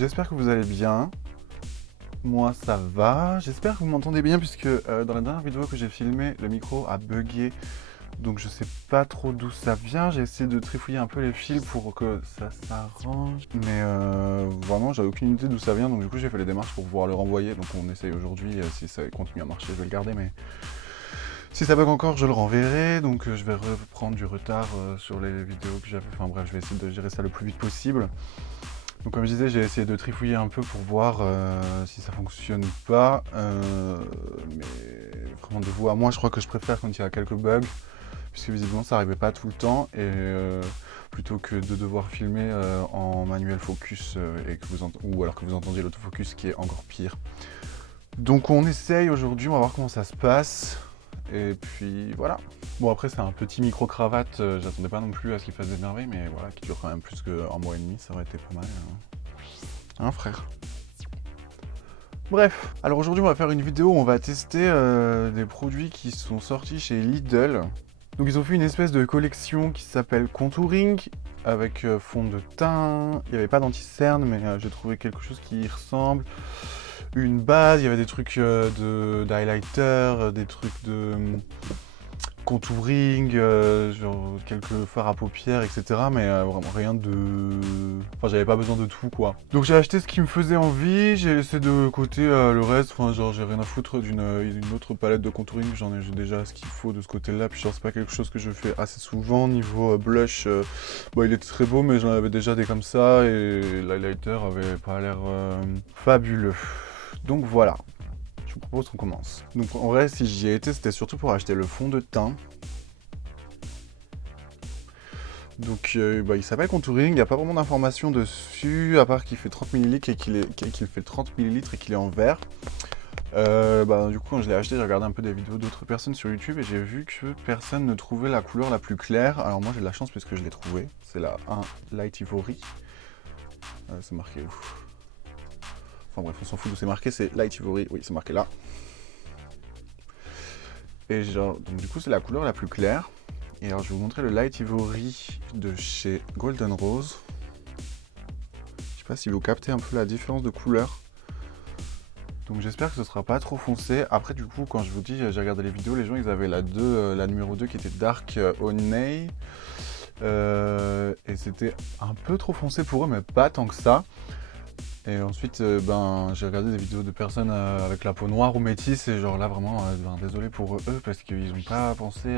J'espère que vous allez bien. Moi ça va. J'espère que vous m'entendez bien puisque dans la dernière vidéo que j'ai filmée, le micro a bugué. Donc je sais pas trop d'où ça vient. J'ai essayé de trifouiller un peu les fils pour que ça s'arrange. Mais vraiment j'avais aucune idée d'où ça vient. Donc du coup j'ai fait les démarches pour pouvoir le renvoyer. Donc on essaye aujourd'hui. Si ça continue à marcher, je vais le garder. Mais si ça bug encore, je le renverrai. Donc je vais reprendre du retard sur les vidéos que j'avais. Enfin bref, je vais essayer de gérer ça le plus vite possible. Donc comme je disais, j'ai essayé de trifouiller un peu pour voir si ça fonctionne ou pas. Mais vraiment de vous à moi, je crois que je préfère quand il y a quelques bugs, puisque visiblement ça n'arrivait pas tout le temps, et plutôt que de devoir filmer en manuel focus, ou alors que vous entendiez l'autofocus qui est encore pire. Donc on essaye aujourd'hui, on va voir comment ça se passe. Et puis voilà. Bon après c'est un petit micro-cravate, j'attendais pas non plus à ce qu'il fasse des merveilles, mais voilà, qui dure quand même plus qu'un mois et demi, ça aurait été pas mal. Hein frère. Bref, alors aujourd'hui on va faire une vidéo où on va tester des produits qui sont sortis chez Lidl. Donc ils ont fait une espèce de collection qui s'appelle Contouring, avec fond de teint, il n'y avait pas d'anti-cerne, mais j'ai trouvé quelque chose qui y ressemble. Une base, il y avait des trucs d'highlighter, des trucs de contouring, genre quelques fards à paupières, etc. Mais vraiment rien de... Enfin, j'avais pas besoin de tout, quoi. Donc j'ai acheté ce qui me faisait envie, j'ai laissé de côté le reste. Enfin, genre, j'ai rien à foutre d'une autre palette de contouring. J'ai déjà ce qu'il faut de ce côté-là. Puis genre, c'est pas quelque chose que je fais assez souvent. Niveau blush, bon, il était très beau, mais j'en avais déjà des comme ça. Et l'highlighter avait pas l'air fabuleux. Donc voilà. Je vous propose qu'on commence. Donc en vrai, si j'y ai été, c'était surtout pour acheter le fond de teint. Donc il s'appelle Contouring, il n'y a pas vraiment d'informations dessus, à part qu'il fait 30 ml et qu'il fait 30 ml et qu'il est en vert. Du coup, quand je l'ai acheté, j'ai regardé un peu des vidéos d'autres personnes sur YouTube et j'ai vu que personne ne trouvait la couleur la plus claire. Alors moi j'ai de la chance puisque je l'ai trouvé. C'est la 1 Light Ivory. C'est marqué où? Enfin bref, on s'en fout d'où c'est marqué, c'est Light Ivory, oui c'est marqué là. Et genre, donc du coup c'est la couleur la plus claire. Et alors je vais vous montrer le Light Ivory de chez Golden Rose. Je sais pas si vous captez un peu la différence de couleur. Donc j'espère que ce sera pas trop foncé. Après du coup quand je vous dis, j'ai regardé les vidéos, les gens ils avaient la numéro 2 qui était Dark Honey. Et c'était un peu trop foncé pour eux mais pas tant que ça. Et ensuite, j'ai regardé des vidéos de personnes avec la peau noire ou métisse, et genre là vraiment, désolé pour eux, parce qu'ils n'ont pas pensé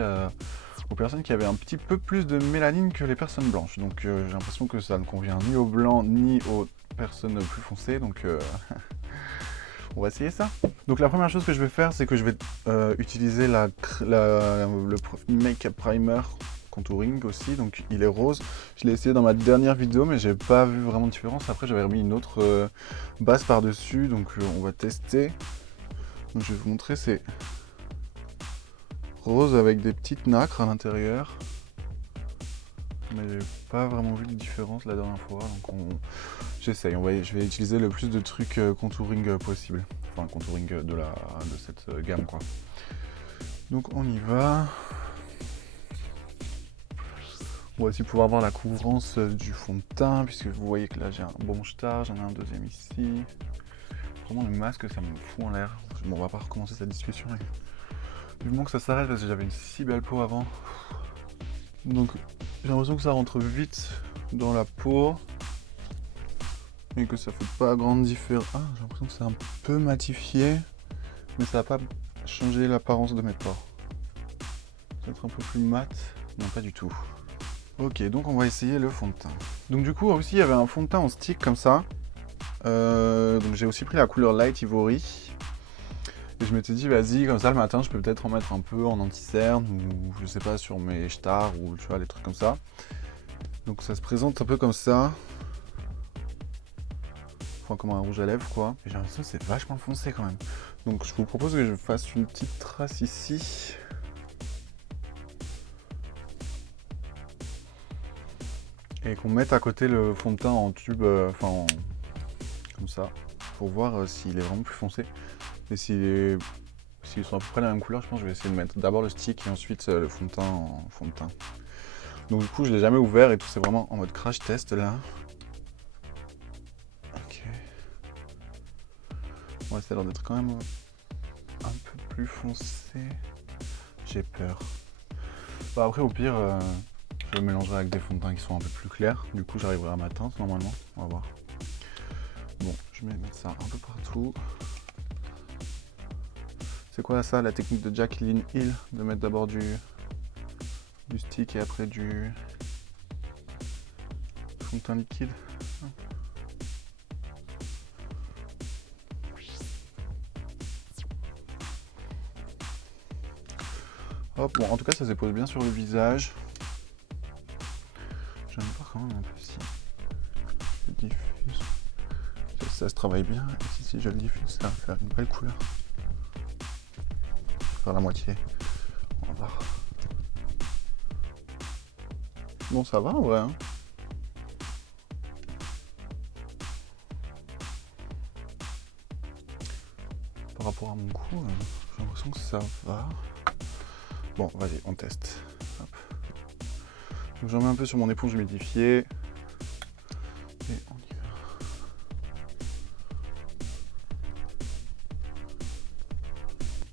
aux personnes qui avaient un petit peu plus de mélanine que les personnes blanches. Donc j'ai l'impression que ça ne convient ni aux blancs, ni aux personnes plus foncées, donc on va essayer ça. Donc la première chose que je vais faire, c'est que je vais utiliser le Make-up Primer Contouring aussi, donc il est rose. Je l'ai essayé dans ma dernière vidéo, mais j'ai pas vu vraiment de différence. Après, j'avais remis une autre base par-dessus, donc on va tester. Donc je vais vous montrer, c'est rose avec des petites nacres à l'intérieur. Mais j'ai pas vraiment vu de différence la dernière fois, donc j'essaye. Je vais utiliser le plus de trucs contouring possible. Enfin, contouring de cette gamme, quoi. Donc on y va. On va aussi pouvoir voir la couvrance du fond de teint, puisque vous voyez que là j'ai un bon star, j'en ai un deuxième ici. Vraiment le masque, ça me fout en l'air. Bon, on va pas recommencer cette discussion. Du moment que ça s'arrête, parce que j'avais une si belle peau avant. Donc j'ai l'impression que ça rentre vite dans la peau. Et que ça fait pas grande différence. Ah, j'ai l'impression que c'est un peu matifié. Mais ça va pas changer l'apparence de mes pores. Ça va être un peu plus mat. Non, pas du tout. Ok, donc on va essayer le fond de teint. Donc du coup aussi il y avait un fond de teint en stick comme ça. Donc j'ai aussi pris la couleur Light Ivory. Et je m'étais dit vas-y, comme ça le matin je peux peut-être en mettre un peu en anti-cerne ou je sais pas sur mes stars ou tu vois les trucs comme ça. Donc ça se présente un peu comme ça. Enfin comme un rouge à lèvres quoi. Et j'ai l'impression que c'est vachement foncé quand même. Donc je vous propose que je fasse une petite trace ici. Et qu'on mette à côté le fond de teint en tube, comme ça, pour voir s'il est vraiment plus foncé. Et s'ils sont à peu près la même couleur, je pense que je vais essayer de mettre d'abord le stick et ensuite le fond de teint en fond de teint. Donc du coup, je l'ai jamais ouvert et tout, c'est vraiment en mode crash test là. Ok. Ouais, ça a l'air d'être quand même un peu plus foncé. J'ai peur. Bah après, au pire, je le mélangerai avec des fonds de teint qui sont un peu plus clairs. Du coup, j'arriverai à ma teinte normalement. On va voir. Bon, je vais mettre ça un peu partout. C'est quoi ça, la technique de Jacqueline Hill? De mettre d'abord du stick et après du fond de teint liquide. Hop, bon, en tout cas, ça se pose bien sur le visage. J'aime voir quand même un peu si je diffuse. Ça se travaille bien. Et si je le diffuse, ça va faire une belle couleur. Je vais faire la moitié. On va voir. Bon, ça va en vrai. Hein. Par rapport à mon cou, j'ai l'impression que ça va. Bon, vas-y, on teste. Hop. Donc j'en mets un peu sur mon éponge humidifiée. Et on y va.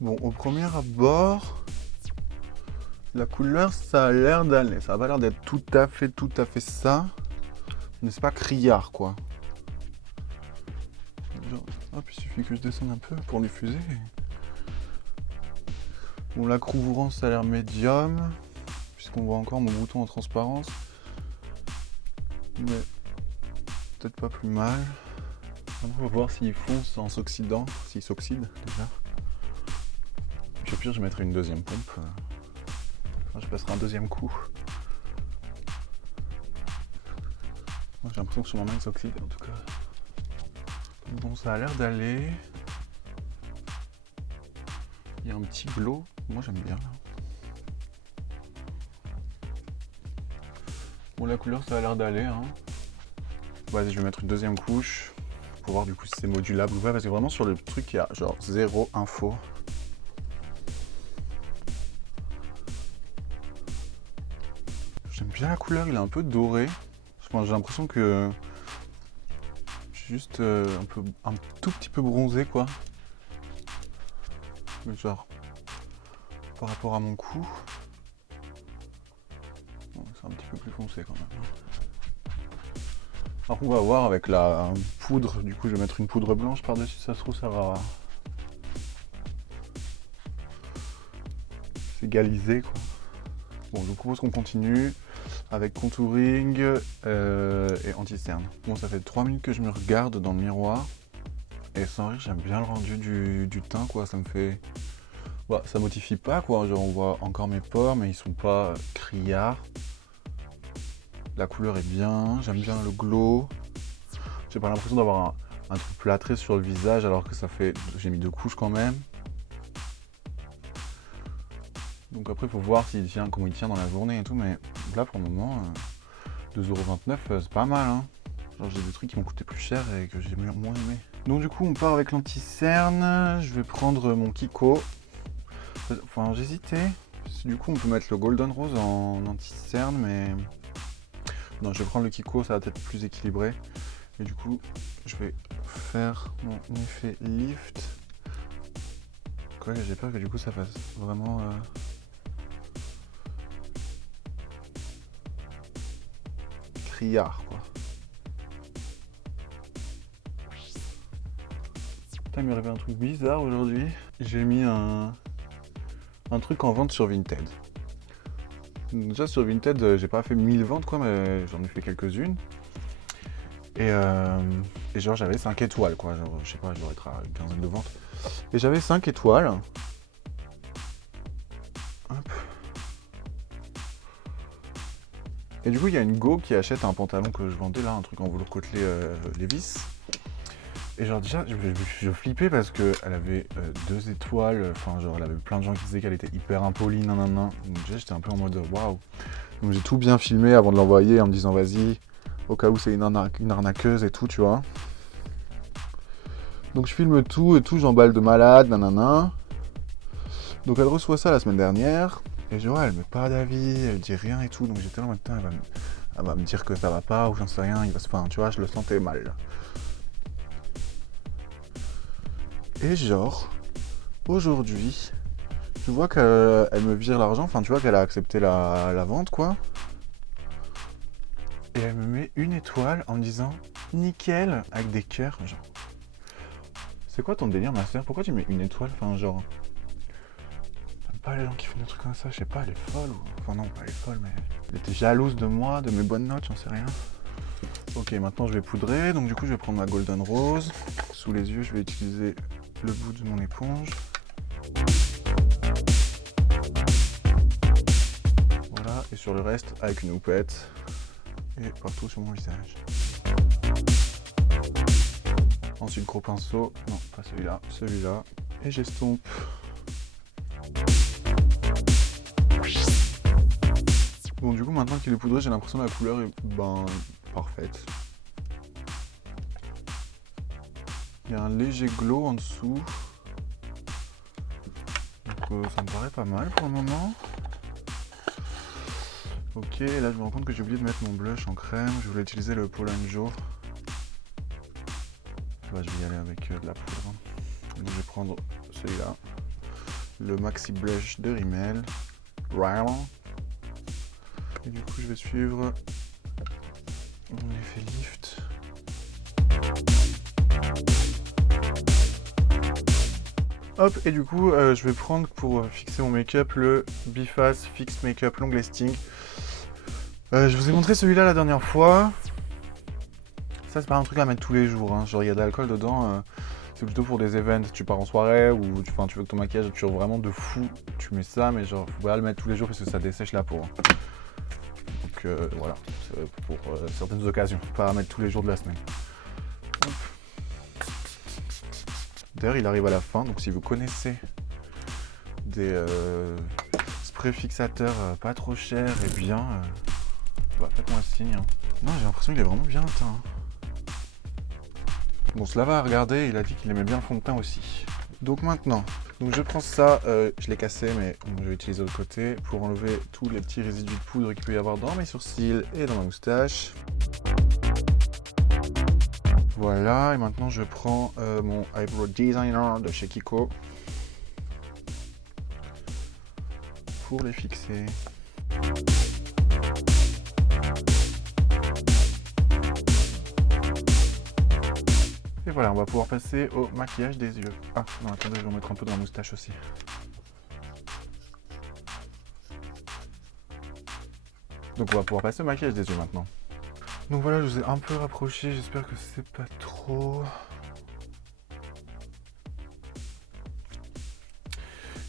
Bon, au premier abord, la couleur, ça a l'air d'aller. Ça a pas l'air d'être tout à fait ça. Mais c'est pas criard, quoi. Genre, hop, il suffit que je descende un peu pour diffuser. Bon, la couvrance, ça a l'air médium. Puisqu'on voit encore mon bouton en transparence. Mais peut-être pas plus mal. On va voir s'il fonce en s'oxydant, s'il s'oxyde déjà. Puis au pire, je mettrai une deuxième pompe. Enfin, je passerai un deuxième coup. J'ai l'impression que sur ma main il s'oxyde en tout cas. Bon, ça a l'air d'aller. Il y a un petit glow. Moi j'aime bien là. Bon, la couleur ça a l'air d'aller. Hein. Vas-y, je vais mettre une deuxième couche. Pour voir du coup si c'est modulable ou pas. Parce que vraiment sur le truc il y a genre zéro info. J'aime bien la couleur, il est un peu doré. Enfin, j'ai l'impression que je suis juste un tout petit peu bronzé quoi. Mais genre par rapport à mon cou. Bon, c'est un petit peu plus foncé quand même. Alors on va voir avec la poudre, du coup je vais mettre une poudre blanche par-dessus, ça se trouve ça va s'égaliser quoi. Bon, je vous propose qu'on continue avec contouring et anti-cerne. Bon, ça fait 3 minutes que je me regarde dans le miroir. Et sans rire, j'aime bien le rendu du teint, quoi. Ça me fait... Bah, ça modifie pas, quoi. Genre, on voit encore mes pores, mais ils sont pas criards. La couleur est bien. J'aime bien le glow. J'ai pas l'impression d'avoir un truc plâtré sur le visage, alors que ça fait... J'ai mis 2 couches quand même. Donc après, il faut voir s'il tient, comment il tient dans la journée et tout, mais là, pour le moment, 2,29€, c'est pas mal, hein. Genre, j'ai des trucs qui m'ont coûté plus cher et que j'ai moins aimé. Donc du coup, on part avec l'anti-cerne. Je vais prendre mon Kiko. Enfin, j'hésitais. Du coup, on peut mettre le Golden Rose en anti-cerne, mais... Non, je vais prendre le Kiko, ça va être plus équilibré. Et du coup, je vais faire mon effet lift. Quoi, j'ai peur que du coup, ça fasse vraiment... criard, quoi. Putain, il m'est arrivé un truc bizarre aujourd'hui. J'ai mis un truc en vente sur Vinted. Déjà sur Vinted, j'ai pas fait 1000 ventes quoi, mais j'en ai fait quelques-unes. Et genre j'avais 5 étoiles quoi, genre je sais pas, je dois être à une quinzaine de ventes. Et j'avais 5 étoiles. Hop. Et du coup il y a une go qui achète un pantalon que je vendais là, un truc en velours côtelé Levi's. Et genre déjà je flippais parce que elle avait 2 étoiles, enfin genre elle avait plein de gens qui disaient qu'elle était hyper impolie, nanana. Donc déjà j'étais un peu en mode waouh. Donc j'ai tout bien filmé avant de l'envoyer en me disant vas-y, au cas où c'est une arnaqueuse et tout, tu vois. Donc je filme tout et tout, j'emballe de malade, nanana. Donc elle reçoit ça la semaine dernière, et je vois, elle met pas d'avis, elle dit rien et tout, donc j'étais là en mode, elle va me dire que ça va pas, ou j'en sais rien, enfin tu vois, je le sentais mal. Et genre, aujourd'hui, tu vois qu'elle me vire l'argent, enfin tu vois qu'elle a accepté la vente quoi. Et elle me met une étoile en me disant nickel avec des cœurs. Genre, c'est quoi ton délire ma soeur? Pourquoi tu mets une étoile? Enfin genre, j'aime pas les gens qui font des trucs comme ça, je sais pas, elle est folle ou... Enfin non, pas elle est folle mais... Elle était jalouse de moi, de mes bonnes notes, j'en sais rien. Ok, maintenant je vais poudrer, donc du coup je vais prendre ma Golden Rose. Sous les yeux, je vais utiliser le bout de mon éponge. Voilà, et sur le reste, avec une houppette. Et partout sur mon visage. Ensuite, gros pinceau. Non, pas celui-là. Celui-là. Et j'estompe. Bon, du coup, maintenant qu'il est poudré, j'ai l'impression que la couleur est parfaite. Il y a un léger glow en dessous. Donc ça me paraît pas mal pour le moment. Ok, là je me rends compte que j'ai oublié de mettre mon blush en crème. Je voulais utiliser le Polanjo. Bah, je vais y aller avec de la poudre. Donc, je vais prendre celui-là. Le Maxi Blush de Rimmel. Rylan. Et du coup, je vais suivre mon effet lift. Hop, et du coup, je vais prendre pour fixer mon make-up le Biface Fix Makeup Long Lasting. Je vous ai montré celui-là la dernière fois. Ça, c'est pas un truc à mettre tous les jours. Hein. Genre, il y a de l'alcool dedans. C'est plutôt pour des events. Tu pars en soirée ou tu veux que ton maquillage dure vraiment de fou. Tu mets ça, mais genre, faut pas le mettre tous les jours parce que ça dessèche la peau. Donc voilà, c'est pour certaines occasions. Pas à mettre tous les jours de la semaine. Hop. D'ailleurs, il arrive à la fin. Donc, si vous connaissez des sprays fixateurs pas trop chers et bien, faites-moi signe. Hein. Non, j'ai l'impression qu'il est vraiment bien teint. Bon, Slava a regardé, il a dit qu'il aimait bien le fond de teint aussi. Donc maintenant, je prends ça, je l'ai cassé, mais je vais utiliser l'autre côté pour enlever tous les petits résidus de poudre qu'il peut y avoir dans mes sourcils et dans ma moustache. Voilà, et maintenant je prends mon Eyebrow Designer de chez Kiko pour les fixer. Et voilà, on va pouvoir passer au maquillage des yeux. Ah non, attendez, je vais en mettre un peu dans la moustache aussi. Donc on va pouvoir passer au maquillage des yeux maintenant. Donc voilà, je vous ai un peu rapproché, j'espère que c'est pas trop...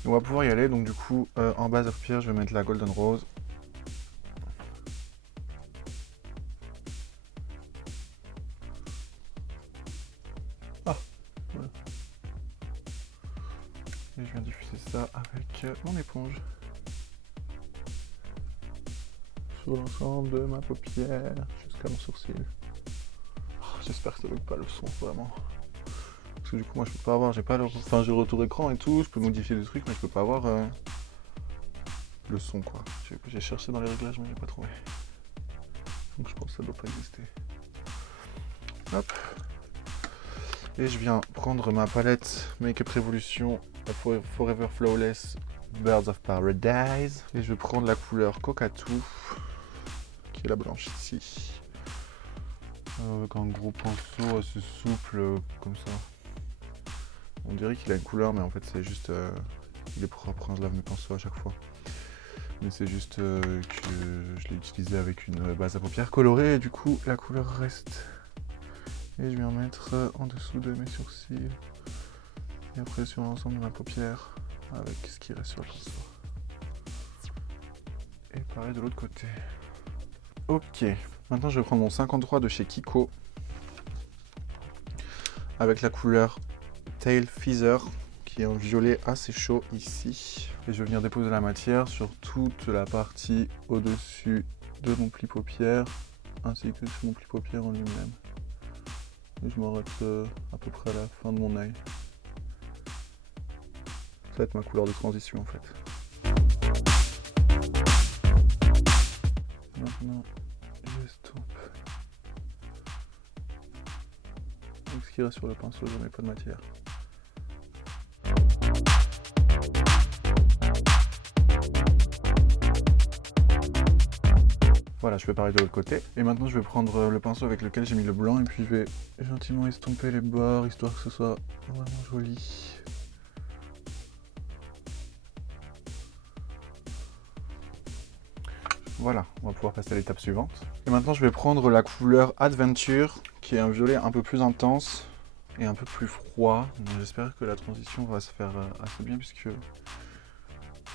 On va pouvoir y aller, donc du coup, en base à paupières, je vais mettre la Golden Rose. Ah, voilà. Et je viens diffuser ça avec mon éponge. Sur l'ensemble de ma paupière, jusqu'à mon sourcil. Oh, j'espère que ça ne bloque pas le son, vraiment. Parce que du coup, moi, je peux pas avoir, j'ai pas le... Enfin, j'ai le retour écran et tout, je peux modifier des trucs, mais je peux pas avoir le son, quoi. J'ai cherché dans les réglages, mais j'ai pas trouvé. Donc je pense que ça doit pas exister. Hop. Et je viens prendre ma palette Make-up Revolution Forever Flawless Birds of Paradise. Et je vais prendre la couleur Cocatou, qui est la blanche ici. Avec un gros pinceau assez souple, comme ça. On dirait qu'il a une couleur, mais en fait c'est juste... il est propre, hein, je lave mes pinceaux à chaque fois. Mais c'est juste que je l'ai utilisé avec une base à paupières colorée et du coup la couleur reste. Et je vais en mettre en dessous de mes sourcils. Et après sur l'ensemble de ma paupière avec ce qui reste sur le pinceau. Et pareil de l'autre côté. Ok, maintenant je vais prendre mon 53 de chez Kiko. Avec la couleur Tail Feather, qui est en violet assez chaud ici. Et je vais venir déposer la matière sur toute la partie au-dessus de mon pli paupière, ainsi que sur mon pli paupière en lui-même. Et je m'arrête à peu près à la fin de mon œil. Ça va être ma couleur de transition en fait. Maintenant, j'estompe. Donc ce qui reste sur le pinceau, je ne mets pas de matière. Voilà, je fais pareil de l'autre côté. Et maintenant, je vais prendre le pinceau avec lequel j'ai mis le blanc et puis je vais gentiment estomper les bords, histoire que ce soit vraiment joli. Voilà, on va pouvoir passer à l'étape suivante. Et maintenant, je vais prendre la couleur Adventure, qui est un violet un peu plus intense et un peu plus froid. J'espère que la transition va se faire assez bien, puisque ça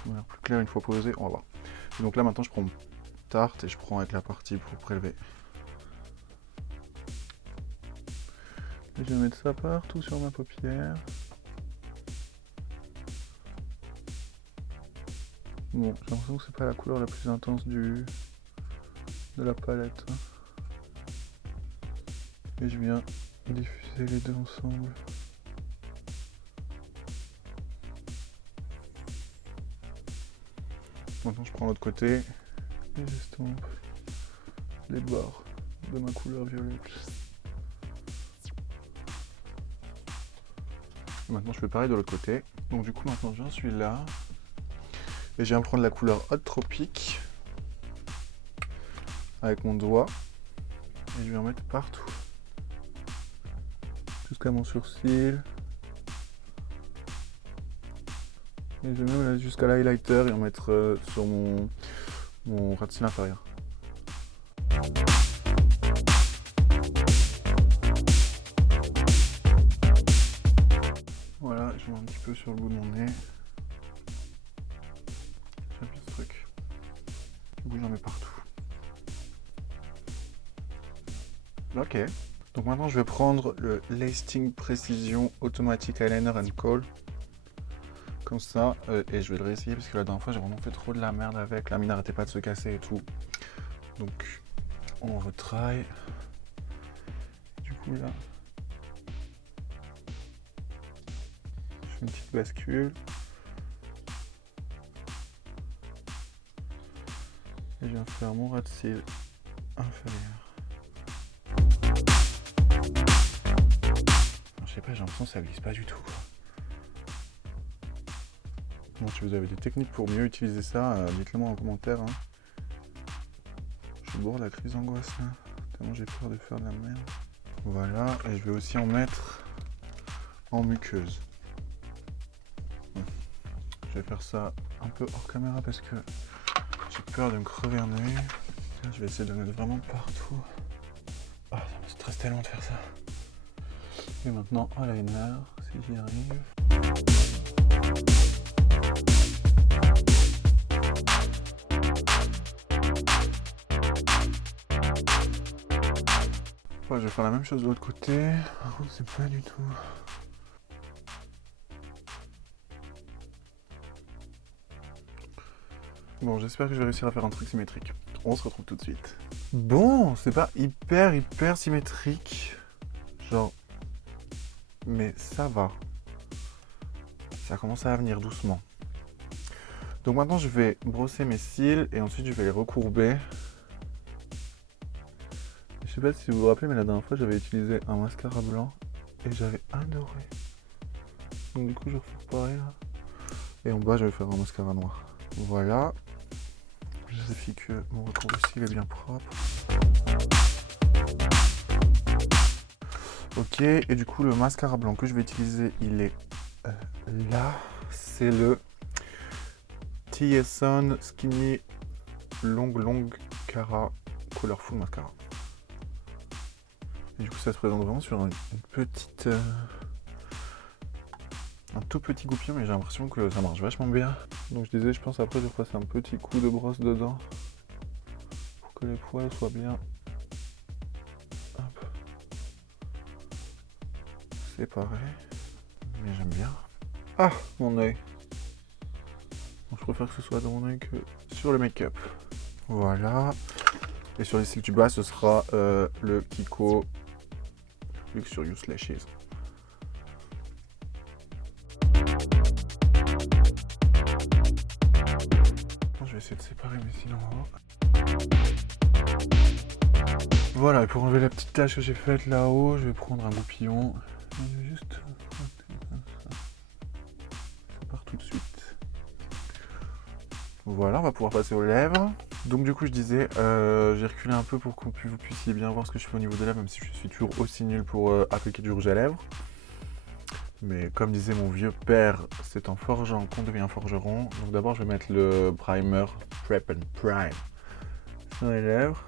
va être plus clair une fois posé. On va voir. Et donc là, maintenant, je prends mon tarte et je prends avec la partie pour prélever. Et je vais mettre ça partout sur ma paupière. Bon, j'ai l'impression que c'est pas la couleur la plus intense de la palette. Et je viens diffuser les deux ensemble. Maintenant je prends l'autre côté et j'estompe les bords de ma couleur violette. Et maintenant je fais pareil de l'autre côté. Donc du coup maintenant j'en suis là. Et je viens prendre la couleur Hot Tropic avec mon doigt. Et je vais en mettre partout. Jusqu'à mon sourcil. Et je vais même aller jusqu'à l'highlighter et en mettre sur mon ras de cils inférieur. Voilà, je mets un petit peu sur le bout de mon nez. J'aime bien ce truc. Du coup, j'en mets partout. Ok. Donc maintenant, je vais prendre le Lasting Precision Automatic Eyeliner and Kohl. Comme ça. Et je vais le réessayer parce que la dernière fois, j'ai vraiment fait trop de la merde avec. La mine n'arrêtait pas de se casser et tout. Donc, on retraille. Du coup, là, je fais une petite bascule. Et je viens faire mon ras de cils inférieur. Je sais pas, j'ai l'impression que ça glisse pas du tout. Bon, si vous avez des techniques pour mieux utiliser ça, dites-le moi en commentaire. Hein. Je suis bourre la crise d'angoisse là. Tellement j'ai peur de faire de la merde. Voilà, et je vais aussi en mettre en muqueuse. Je vais faire ça un peu hors caméra parce que j'ai peur de me crever un œil. Je vais essayer de le mettre vraiment partout. Ah, ça me stresse tellement de faire ça. Et maintenant, eyeliner, si j'y arrive. Ouais, je vais faire la même chose de l'autre côté. Par contre, c'est pas du tout. Bon, j'espère que je vais réussir à faire un truc symétrique. On se retrouve tout de suite. Bon, c'est pas hyper symétrique. Genre. Mais ça va. Ça commence à venir doucement. Donc maintenant, je vais brosser mes cils et ensuite je vais les recourber. Je sais pas si vous vous rappelez, mais la dernière fois, j'avais utilisé un mascara blanc et j'avais adoré. Donc du coup, je vais refaire pareil là. Et en bas, je vais faire un mascara noir. Voilà. Je vérifie que mon recours de cils est bien propre. Ok, et du coup, le mascara blanc que je vais utiliser, il est là. C'est le TSON Skinny Long Cara Colorful Mascara. Et du coup, ça se présente vraiment sur une petite... un tout petit goupillon, mais j'ai l'impression que ça marche vachement bien. Donc je disais, je pense après je vais passer un petit coup de brosse dedans pour que les poils soient bien séparés. Mais j'aime bien. Ah, mon œil. Donc, je préfère que ce soit dans mon œil que sur le make-up. Voilà. Et sur les cils du bas, ce sera le Kiko Luxurious Lashes. Je vais essayer de séparer mes cils en haut. Voilà, et pour enlever la petite tache que j'ai faite là-haut, je vais prendre un goupillon. Et je vais juste frotter comme ça. Ça part tout de suite. Voilà, on va pouvoir passer aux lèvres. Donc du coup je disais, j'ai reculé un peu pour que vous puissiez bien voir ce que je fais au niveau des lèvres, même si je suis toujours aussi nul pour appliquer du rouge à lèvres. Mais comme disait mon vieux père, c'est en forgeant qu'on devient forgeron. Donc d'abord je vais mettre le primer Prep and Prime sur les lèvres.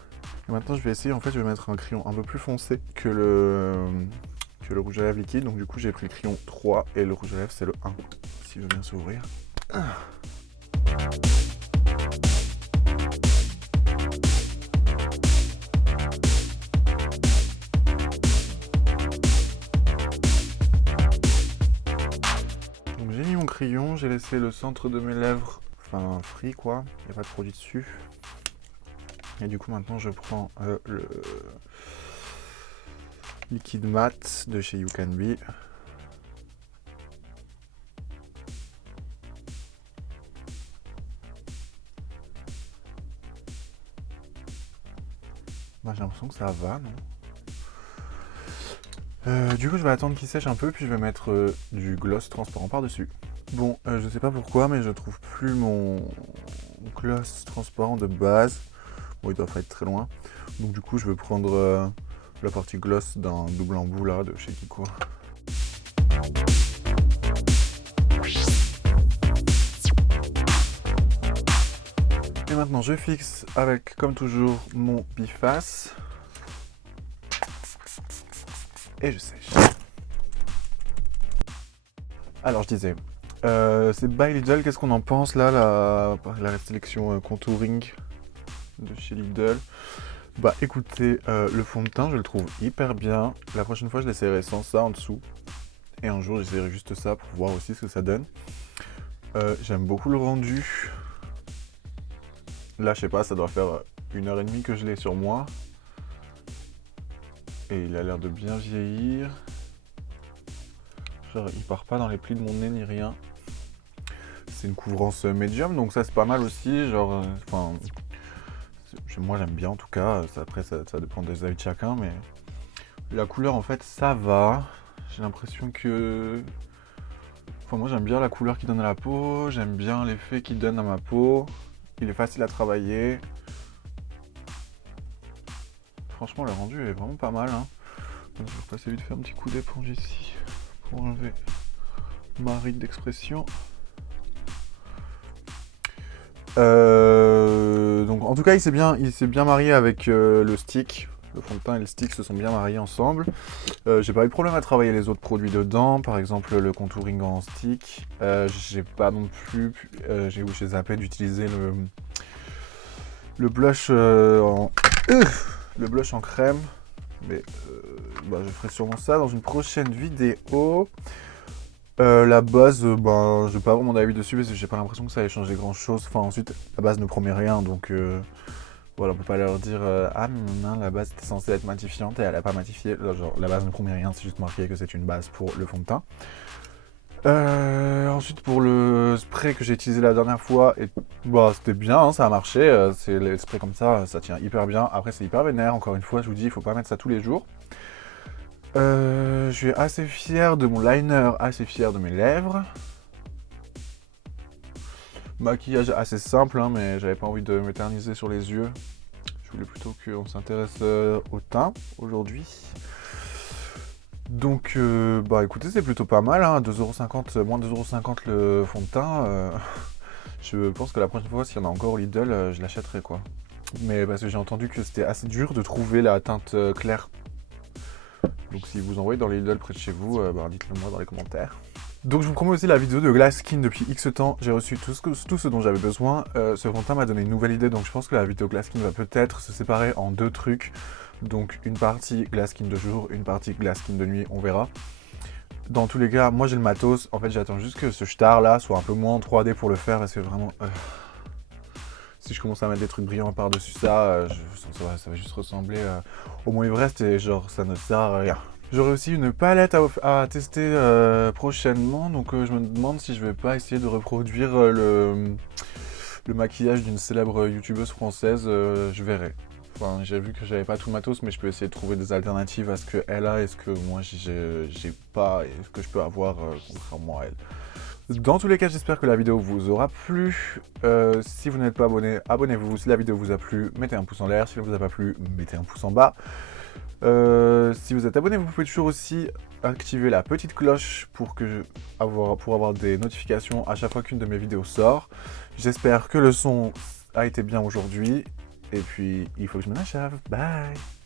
Et maintenant je vais essayer, en fait je vais mettre un crayon un peu plus foncé que le rouge à lèvres liquide. Donc du coup j'ai pris le crayon 3 et le rouge à lèvres c'est le 1. S'il veut bien s'ouvrir. Donc j'ai mis mon crayon, j'ai laissé le centre de mes lèvres, enfin free quoi, il n'y a pas de produit dessus. Et du coup maintenant je prends le liquide mat de chez You Can Be. Bah, j'ai l'impression que ça va, non? Du coup je vais attendre qu'il sèche un peu, puis je vais mettre du gloss transparent par-dessus. Bon, je sais pas pourquoi, mais je trouve plus mon gloss transparent de base. Bon, il doit pas être très loin. Donc du coup je vais prendre la partie gloss d'un double embout là de chez Kiko. Et maintenant je fixe avec, comme toujours, mon biface. Et je sèche. Alors je disais, c'est by Lidl, qu'est-ce qu'on en pense là, la sélection contouring de chez Lidl? Bah écoutez, le fond de teint je le trouve hyper bien. La prochaine fois je l'essaierai sans ça en dessous. Et un jour j'essaierai juste ça pour voir aussi ce que ça donne. J'aime beaucoup le rendu. Là je sais pas, ça doit faire 1h30 que je l'ai sur moi. Et il a l'air de bien vieillir. Genre il part pas dans les plis de mon nez ni rien. C'est une couvrance médium, donc ça c'est pas mal aussi. Genre, moi j'aime bien en tout cas. Après ça dépend des avis de chacun, mais la couleur en fait ça va. J'ai l'impression que, moi j'aime bien la couleur qu'il donne à la peau. J'aime bien l'effet qu'il donne à ma peau. Il est facile à travailler. Franchement le rendu est vraiment pas mal. Hein. Donc, je vais passer vite faire un petit coup d'éponge ici pour enlever ma ride d'expression. Donc en tout cas il s'est bien marié avec le stick. Le fond de teint et le stick se sont bien mariés ensemble. J'ai pas eu de problème à travailler les autres produits dedans, par exemple le contouring en stick. J'ai pas non plus, j'ai zappé d'utiliser le blush le blush en crème. Mais je ferai sûrement ça dans une prochaine vidéo. La base, j'ai pas vraiment d'avis dessus parce que j'ai pas l'impression que ça ait changé grand chose. Enfin, ensuite, la base ne promet rien, donc voilà, on peut pas leur dire ah non, la base était censée être matifiante et elle a pas matifié. Là, genre, la base ne promet rien, c'est juste marqué que c'est une base pour le fond de teint. Ensuite, pour le spray que j'ai utilisé la dernière fois, c'était bien, hein, ça a marché. C'est les sprays comme ça tient hyper bien. Après, c'est hyper vénère. Encore une fois, je vous dis, il faut pas mettre ça tous les jours. Je suis assez fier de mon liner, assez fier de mes lèvres. Maquillage assez simple, hein, mais j'avais pas envie de m'éterniser sur les yeux. Je voulais plutôt qu'on s'intéresse au teint aujourd'hui. Donc, écoutez, c'est plutôt pas mal, hein, 2,50 €, moins 2,50 € le fond de teint. Je pense que la prochaine fois, s'il y en a encore au Lidl, je l'achèterai quoi. Mais parce que j'ai entendu que c'était assez dur de trouver la teinte claire. Donc si vous envoyez dans les Lidl près de chez vous, dites-le moi dans les commentaires. Donc je vous promets aussi la vidéo de Glass Skin depuis X temps. J'ai reçu tout ce dont j'avais besoin. Ce fond de teint m'a donné une nouvelle idée, donc je pense que la vidéo Glass Skin va peut-être se séparer en deux trucs. Donc une partie Glass Skin de jour, une partie Glass Skin de nuit, on verra. Dans tous les cas, moi j'ai le matos. En fait, j'attends juste que ce star là soit un peu moins en 3D pour le faire parce que vraiment... Si je commence à mettre des trucs brillants par-dessus ça, ça va juste ressembler au Mont Everest et genre ça ne sert à rien. J'aurai aussi une palette à tester prochainement, donc je me demande si je vais pas essayer de reproduire le maquillage d'une célèbre youtubeuse française, je verrai. Enfin, j'ai vu que j'avais pas tout le matos, mais je peux essayer de trouver des alternatives à ce qu'elle a et ce que moi j'ai pas et ce que je peux avoir contrairement à elle. Dans tous les cas, j'espère que la vidéo vous aura plu. Si vous n'êtes pas abonné, abonnez-vous. Si la vidéo vous a plu, mettez un pouce en l'air. Si elle ne vous a pas plu, mettez un pouce en bas. Si vous êtes abonné, vous pouvez toujours aussi activer la petite cloche pour avoir des notifications à chaque fois qu'une de mes vidéos sort. J'espère que le son a été bien aujourd'hui. Et puis, il faut que je me lâche. Bye!